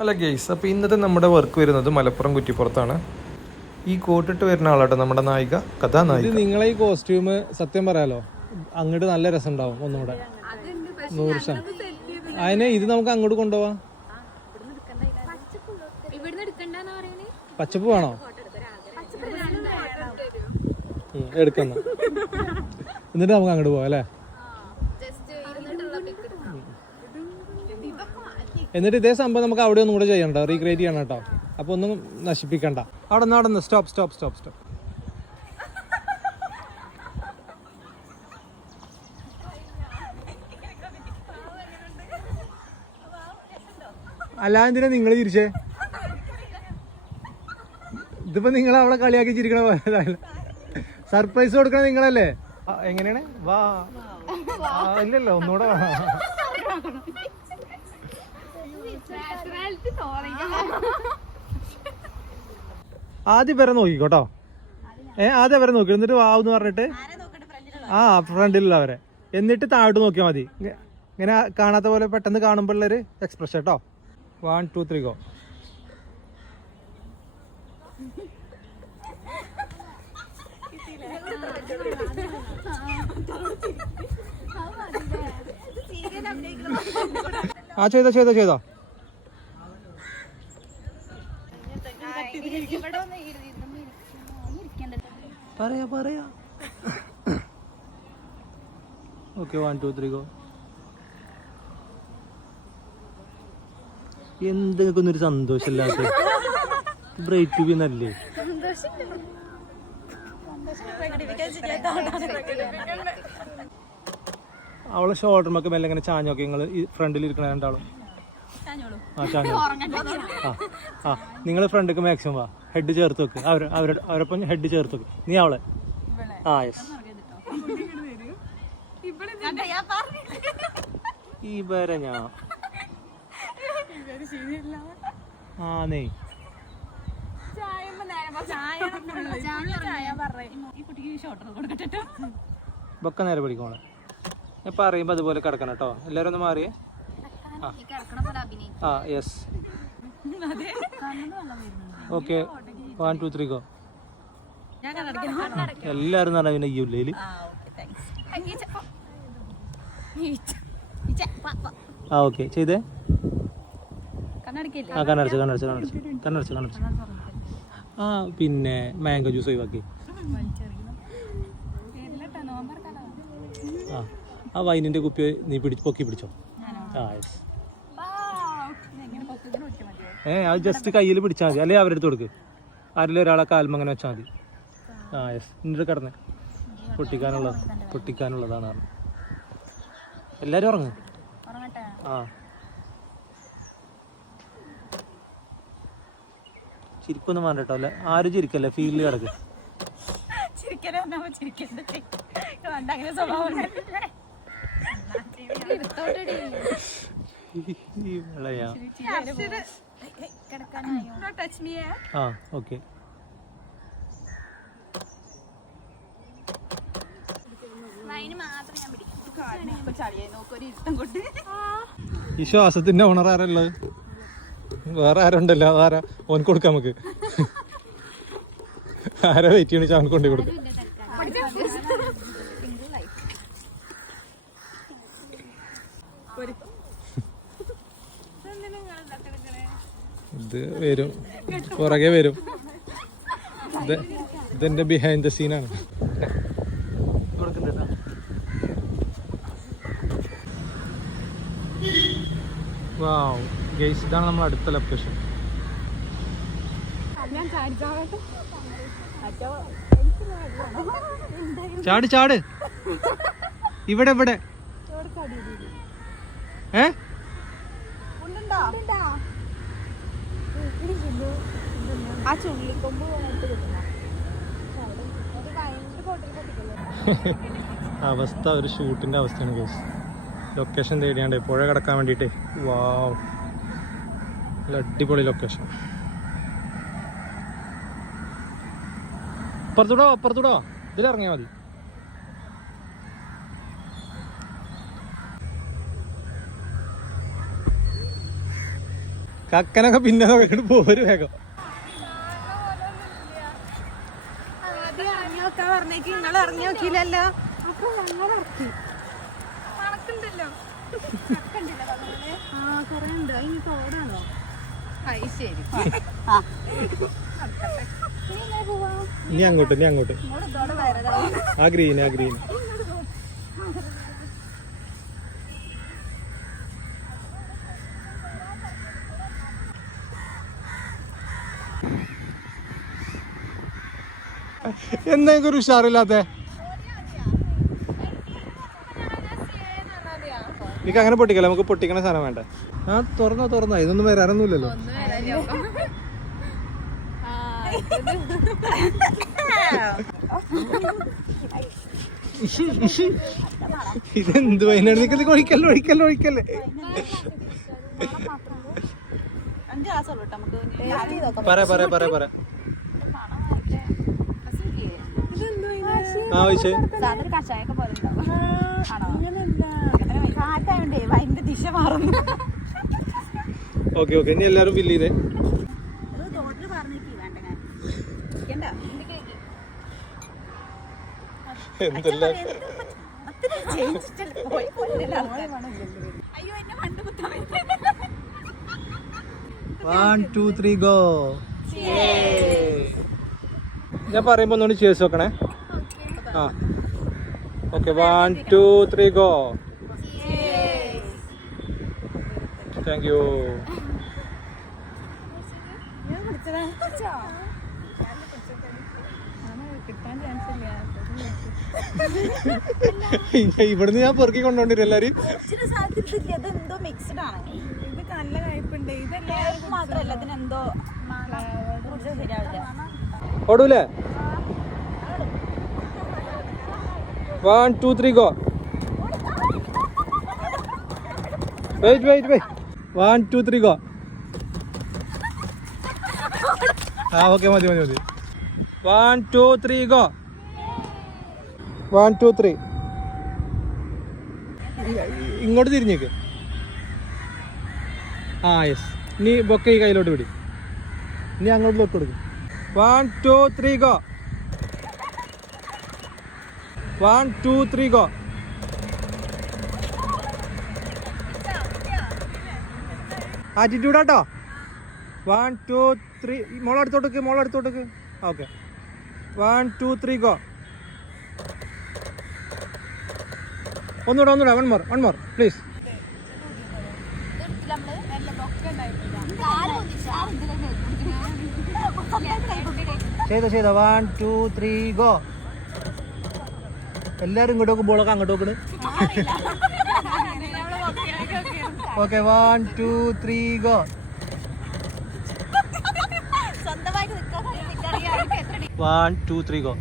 അല്ല ഗെയ്സ്, അപ്പോൾ ഇന്നത്തെ നമ്മുടെ വർക്ക് വരുന്നത് മലപ്പുറം കുറ്റിപ്പുറത്താണ്. ഈ കോട്ടിട്ട് വരുന്ന ആളാട്ടോ നമ്മുടെ നായിക, കഥാനായിക. നിങ്ങളെ ഈ കോസ്റ്റ്യൂം സത്യം പറയാലോ അങ്ങോട്ട് നല്ല രസം ഉണ്ടാവും ഒന്നുകൂടെ 100%. അതിനെ ഇത് നമുക്ക് അങ്ങോട്ട് കൊണ്ടുപോവാം. പച്ചപ്പ് വേണോ? എടുക്കുന്ന എന്നിട്ട് നമുക്ക് അങ്ങോട്ട് പോവാം അല്ലേ? എന്നിട്ട് ഇതേ സംഭവം നമുക്ക് അവിടെ ഒന്നും കൂടെ ചെയ്യണ്ട, റീക്രിയേറ്റ് ചെയ്യണം കേട്ടോ. അപ്പൊ ഒന്നും നശിപ്പിക്കണ്ട. അവിടെ നിന്ന് സ്റ്റോപ്പ്. അല്ല എന്തിനാ നിങ്ങൾ ചിരിച്ചേ? ഇതിപ്പോ നിങ്ങൾ അവളെ കളിയാക്കി ചിരിക്കണ പോയതല്ല, സർപ്രൈസ് കൊടുക്കണ നിങ്ങളല്ലേ? എങ്ങനെയാണ്? വാ ഇല്ലല്ലോ, ഒന്നുകൂടെ ആദ്യം വരെ നോക്കിക്കോട്ടോ. ആദ്യം വരെ നോക്കി, എന്നിട്ട് വാവെന്ന് പറഞ്ഞിട്ട് ഫ്രണ്ടിലുള്ളവരെ, എന്നിട്ട് താഴോട്ട് നോക്കിയാൽ മതി. ഇങ്ങനെ കാണാത്ത പോലെ പെട്ടെന്ന് കാണുമ്പോഴുള്ളൊരു എക്സ്പ്രഷൻ കേട്ടോ. 1 2 3 ഗോ. ചെയ്തോ. പറയാ. Okay 1 2 3 go. എന്തൊക്കെ ഒന്നൊരു സന്തോഷമില്ലാത്ത ബ്രൈറ്റ് ടു ബി എന്നല്ലേ? അവളെ ഷോൾഡർമൊക്കെ മെല്ലെ ഇങ്ങനെ ചാഞ്ഞോക്കെ നിങ്ങൾ ഈ ഫ്രണ്ടിൽ ഇരിക്കണ രണ്ടാളും. നിങ്ങൾ ഫ്രണ്ടിക്ക് മാക്സിമം വാ, ഹെഡ് ചേർത്ത് വെക്ക്. അവരൊപ്പം ഹെഡ് ചേർത്ത് വെക്ക്. നീ അവളെ യെസ്. ഇവരെ ഞാൻ നീ ബൊക്കെ നേരെ പിടിക്കോളെ. ഞാൻ പറയുമ്പോ അതുപോലെ കിടക്കണം കേട്ടോ. എല്ലാരും ഒന്ന് മാറിയേ. യെസ്. Okay 1 2 3 go. എല്ലാരും നട പിന്നെ ഈ ഉള്ളില് ഓക്കെ ചെയ്തേ. കണ്ണടച്ച്. പിന്നെ മാംഗോ ജ്യൂസ് ഒഴിവാക്കി. ആ വൈനിന്റെ കുപ്പി നീ പൊക്കി പിടിച്ചോ. യെസ്. അത് ജസ്റ്റ് കയ്യിൽ പിടിച്ചാൽ മതി, അല്ലെങ്കിൽ അവരെടുത്ത് കൊടുക്ക്. ആരെങ്കിലും ഒരാളെ കാൽമ അങ്ങനെ വെച്ചാൽ മതി. യെസ്. എന്നിട്ട് കിടന്ന് പൊട്ടിക്കാനുള്ളതാണ് പറഞ്ഞു. എല്ലാരും ഉറങ്ങും. ചിരിക്കൊന്നും വേണ്ട കേട്ടോ. അല്ലേ ആരും ചിരിക്കല്ലേ, ഫീലിൽ കിടക്ക്. ഓക്കെ. ഈ ശ്വാസത്തിന്റെ ഓണർ ആരള്ളത്? വേറെ ആരുണ്ടല്ലോ, അതാരാ? ഓൻ കൊടുക്കാം നമുക്ക്. ആരാ വെയിറ്റ് ചെയ്യണ ചാൻ കൊണ്ടു കൊടുക്കും. ഇത് വരും, പുറകെ വരും. ഇതെന്റെ ബിഹൈൻഡ് ദ സീനാണ്. വാവ് ഗയ്സ്, ഇതാണ് നമ്മൾ അടുത്ത ലൊക്കേഷൻ. ചാട് ഇവിടെ അവസ്ഥ ഒരു ഷൂട്ടിന്റെ അവസ്ഥയാണ് ഗയ്സ്. ലൊക്കേഷൻ തേടിയാണ്ട് പുഴ കിടക്കാൻ വേണ്ടിയിട്ട്. വാവ്, നല്ല അടിപൊളി ലൊക്കേഷൻ. അപ്പുറത്തൂടോ ഇതിലിറങ്ങിയാൽ മതി. കക്കനൊക്കെ പിന്നെ നോക്കിട്ട് പോരും വേഗം. പറഞ്ഞേക്ക് നിങ്ങൾ ഇറങ്ങി നോക്കിയില്ലല്ലോ. അപ്പൊ ഞങ്ങൾ ഇറക്കി കണക്കുണ്ടല്ലോ. ആ കൊറേ ഉണ്ട്. അതിന് തോടാണോ? ശരി. ഇനി അങ്ങോട്ട് ആ ഗ്രീൻ. എന്തെങ്കിലും ഒരു ഉഷാറില്ലാത്ത എനിക്ക് അങ്ങനെ പൊട്ടിക്കല്ല, നമുക്ക് പൊട്ടിക്കണ സാധനം വേണ്ട. ആ തുറന്നോ ഇതൊന്നും വരാനൊന്നുമില്ലല്ലോ. ഇതെന്ത് വൈനാണ് നിൽക്കുന്നത്? ഒഴിക്കല്ലേ. പറ ആ ചോദിച്ചേ. ദിശ മാറുന്നു. ഓക്കെ ഇനി എല്ലാരും ഫില്ല് ചെയ്തേ. എന്തെല്ലാം One, two, three, go. ഞാൻ പറയുമ്പോ ഒന്നുകൂടി ചേർത്ത് നോക്കണേ. ആ ഓക്കെ 1, 2, 3, go. Thank you. ഇവിടുന്ന് ഞാൻ പെറുക്കി കൊണ്ടോണ്ടിരും എല്ലാരും. ഇതെന്തോ മിക്സ്ഡ് ആണ്. ഇത് നല്ല കഴിപ്പുണ്ട്. ഇതെല്ലാവർക്കും മാത്രല്ല, ഇതിനെന്തോ ശരിയാവില്ല. ഓടൂലേ? 1, 2, 3, go. Wait. 1, 2, 3, go. ആ ഓക്കെ മതി. 1, 2, 3, go. 1, 2, 3. ഇങ്ങോട്ട് തിരിഞ്ഞേക്ക്. ആ യെസ്. ഇനി ബൊക്കെ ഈ കയ്യിലോട്ട് വിടി. ഇനി അങ്ങോട്ട് തൊട്ട് കൊടുക്കും. 1, 2, 3, go. 1, 2, 3, go. ആറ്റിറ്റ്യൂഡാട്ടോ. 1, 2, 3. മോളടുത്തോട്ടേക്ക്. Okay 1, 2, 3, go. ഒന്നുകൂടെ വൺ മോർ പ്ലീസ്. ചെയ്ത 1, 2, 3, go. എല്ലാരും ഇങ്ങോട്ട് നോക്കുമ്പോഴൊക്കെ അങ്ങോട്ട് നോക്കണ്. Okay 1, 2, 3, go. 1, 2, 3, go.